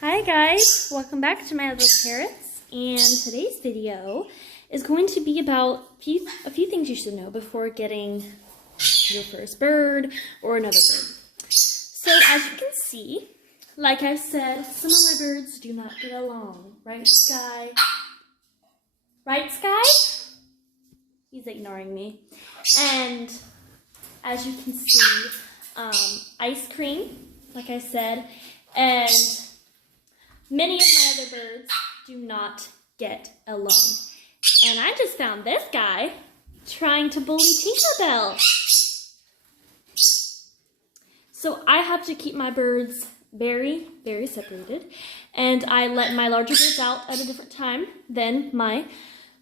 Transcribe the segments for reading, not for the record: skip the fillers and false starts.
Hi guys, welcome back to my little parrots, and today's video is going to be about a few things you should know before getting your first bird or another bird. So as you can see, like I said, some of my birds do not get along. Right, Sky? Right, Sky? He's ignoring me. And as you can see, ice cream, like I said, and many of my other birds do not get along. And I just found this guy trying to bully Tinkerbell. So I have to keep my birds very, very separated. And I let my larger birds out at a different time than my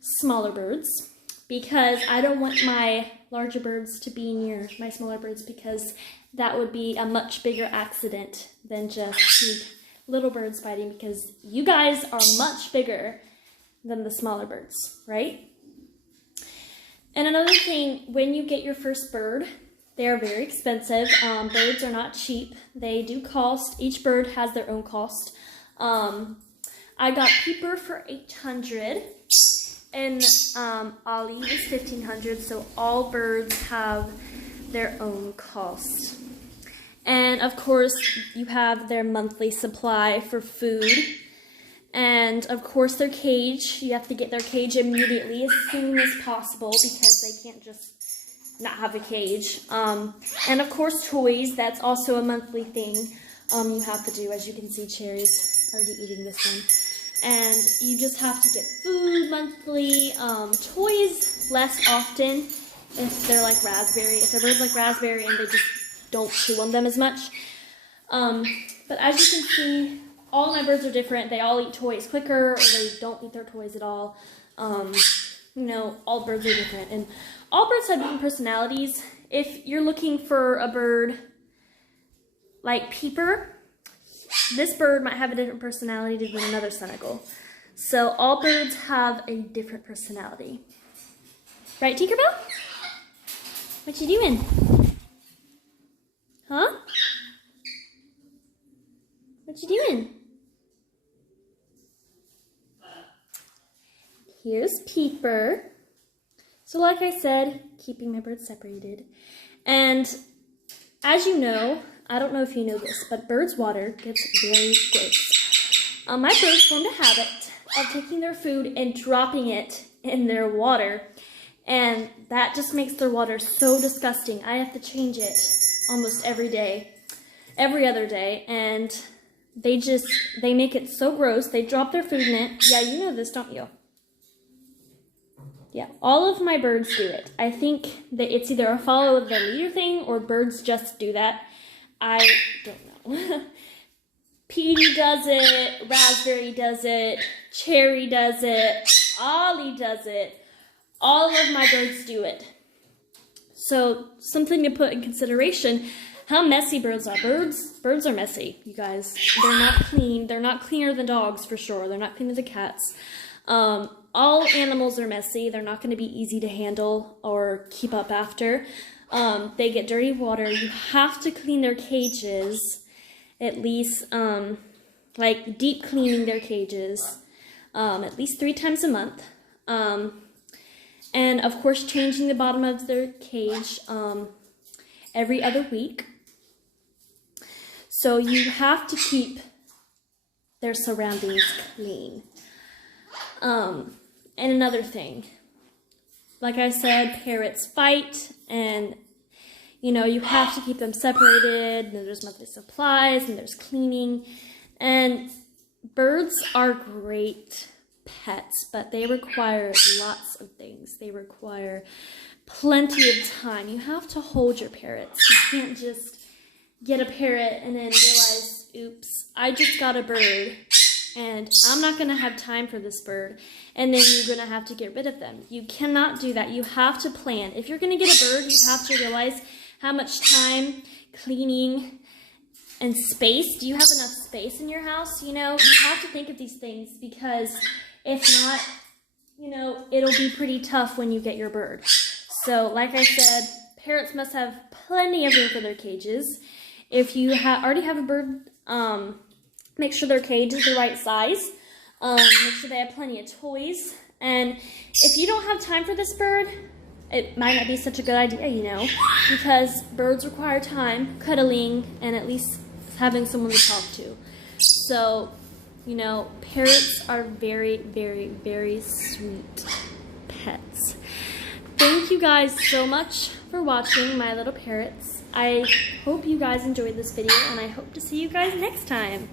smaller birds, because I don't want my larger birds to be near my smaller birds, because that would be a much bigger accident than just two little birds fighting, because you guys are much bigger than the smaller birds, right? And another thing, when you get your first bird, they are very expensive. Birds are not cheap. They do cost. Each bird has their own cost. I got Peeper for $800, and Ollie was $1,500. So all birds have their own cost. And of course, you have their monthly supply for food. And of course, their cage. You have to get their cage immediately, as soon as possible, because they can't just not have a cage. And of course, toys. That's also a monthly thing you have to do. As you can see, Cherry's already eating this one. And you just have to get food monthly. Toys less often if they're like raspberry. If they're birds like raspberry and they just don't chew on them as much. But as you can see, all my birds are different. They all eat toys quicker, or they don't eat their toys at all. All birds are different. And all birds have different personalities. If you're looking for a bird like Peeper, this bird might have a different personality than another Senegal. So all birds have a different personality. Right, Tinkerbell? What you doing? Huh? What you doing? Here's Peeper. So like I said, keeping my birds separated. And as you know, I don't know if you know this, but birds' water gets very gross. My birds formed a habit of taking their food and dropping it in their water. And that just makes their water so disgusting. I have to change it almost every other day, and they make it so gross. They drop their food in it. Yeah, you know this, don't you? Yeah, all of my birds do it. I think that it's either a follow the leader thing or birds just do that. I don't know. Petey does it, Raspberry does it, Cherry does it, Ollie does it. All of my birds do it. So something to put in consideration, how messy birds are. Birds are messy, you guys. They're not clean. They're not cleaner than dogs, for sure. They're not cleaner than cats. All animals are messy. They're not going to be easy to handle or keep up after. They get dirty water. You have to clean their cages, at least, like deep cleaning their cages, at least 3 times a month. And of course, changing the bottom of their cage every other week. So you have to keep their surroundings clean. And another thing, like I said, parrots fight, and you have to keep them separated. And there's monthly supplies, and there's cleaning. And birds are great pets, but they require lots of things. They require plenty of time. You have to hold your parrots. You can't just get a parrot and then realize, oops, I just got a bird and I'm not going to have time for this bird, and then you're going to have to get rid of them. You cannot do that. You have to plan. If you're going to get a bird, you have to realize how much time, cleaning, and space. Do you have enough space in your house? You have to think of these things, because if not, it'll be pretty tough when you get your bird. So, like I said, parrots must have plenty of room for their cages. If you already have a bird Make sure their cage is the right size. Make sure they have plenty of toys. And if you don't have time for this bird, it might not be such a good idea, you know, because birds require time, cuddling, and at least having someone to talk to. So, you know, parrots are very, very, very sweet pets. Thank you guys so much for watching my little parrots. I hope you guys enjoyed this video, and I hope to see you guys next time.